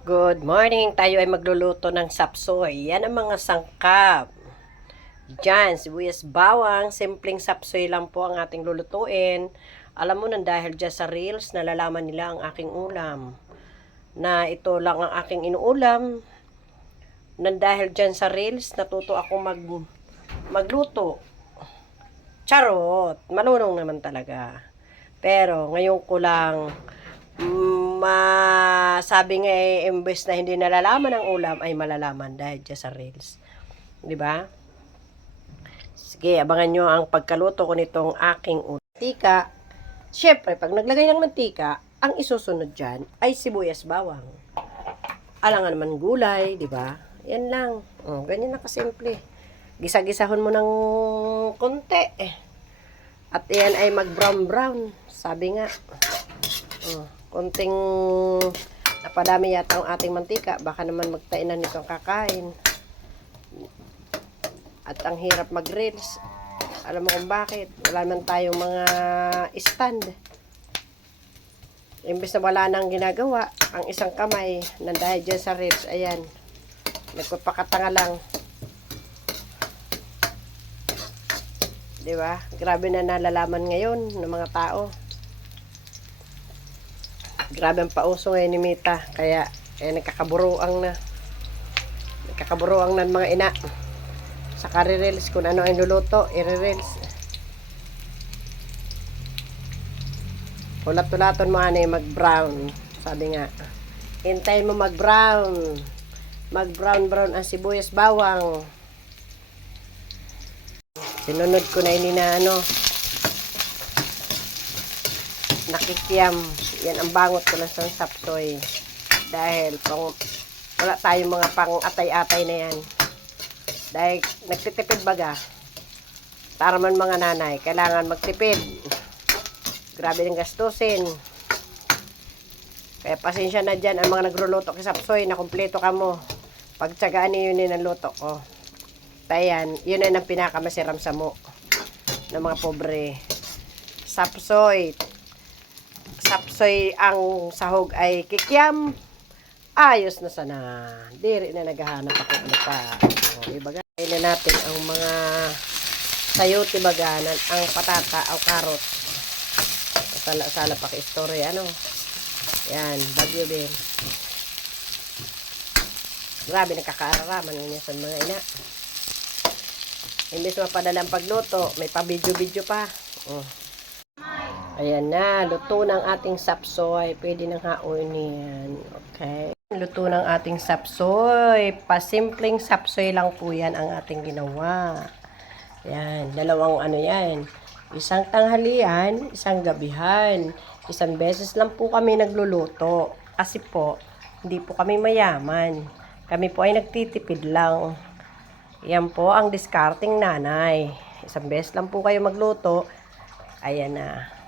Good morning! Tayo ay magluluto ng sapsoy. Yan ang mga sangkap. Diyan, sibuyas bawang, simpleng sapsoy lang po ang ating lulutuin. Alam mo nang dahil dyan sa reels, nalalaman nila ang aking ulam. Na ito lang ang aking inuulam. Nang dahil dyan sa reels, natuto ako magluto. Charot! Malunong naman talaga. Pero ngayon ko lang sabi nga imbes na hindi nalalaman ang ulam ay malalaman dahil dyan sa reels. 'Di ba? Sige, abangan nyo ang pagkaluto ko nitong aking mantika. Syempre, pag naglagay ng mantika, ang isusunod dyan ay sibuyas bawang. Alangan naman gulay, 'di ba? Yan lang. Ganyan na kasimple. Gisa-gisahon mo ng konti. At yan ay mag-brown-brown. Sabi nga. Konting napadami yata ang ating mantika. Baka naman magtainan nito ang kakain. At ang hirap mag-reels. Alam mo kung bakit. Wala naman tayong mga stand. Imbes na wala nang ginagawa, ang isang kamay, nandahil dyan sa reels, ayan. Nagpapakatanga lang. Diba? Grabe na nalalaman ngayon ng mga tao. Grabe ang pauso ngayon ni Mita. Kaya nagkakaburuang na. Nagkakaburuang na ng mga ina. Sa kare-reels kung ano ay nuluto, i-reels. Ulat-ulaton mo ano mag-brown. Sabi nga. Hintayin mo mag-brown. Mag-brown-brown ang sibuyas bawang. Sinunod ko na ini na nakikiam. Yan ang bangot ko lang sa sapsoy. Dahil wala tayong mga pang atay-atay na yan. Dahil nagtitipid baga. Para man mga nanay, kailangan magtipid. Grabe ng gastusin. Kaya pasensya na dyan ang mga nagluluto kay sapsoy na kumpleto ka mo. Pagtsagaan niyo yun ang luto ko. Tayan, yun ay ang pinakamasiram sa mo ng mga pobre. Sapsoy. Sapsoy ang sahog ay kikiam. Ayos na sana. Diri na naghahanap ako ano pa. Ibaga na natin ang mga sayote baganan, ang patata o karot. Sala pa kay story Yan, bagyo din. Grabe nakakaaraman niya sa mga ina. Imbes mapadala ang pagluto, may pa-video-video pa. Ayan na, luto ng ating sapsoy. Pwede nang haon yan. Okay. Luto ng ating sapsoy. Pasimpleng sapsoy lang po yan ang ating ginawa. Ayan, dalawang yan. Isang tanghalian, isang gabihan. Isang beses lang po kami nagluluto. Kasi po, hindi po kami mayaman. Kami po ay nagtitipid lang. Yan po ang discarding nanay. Isang beses lang po kayo magluto. Ayan na.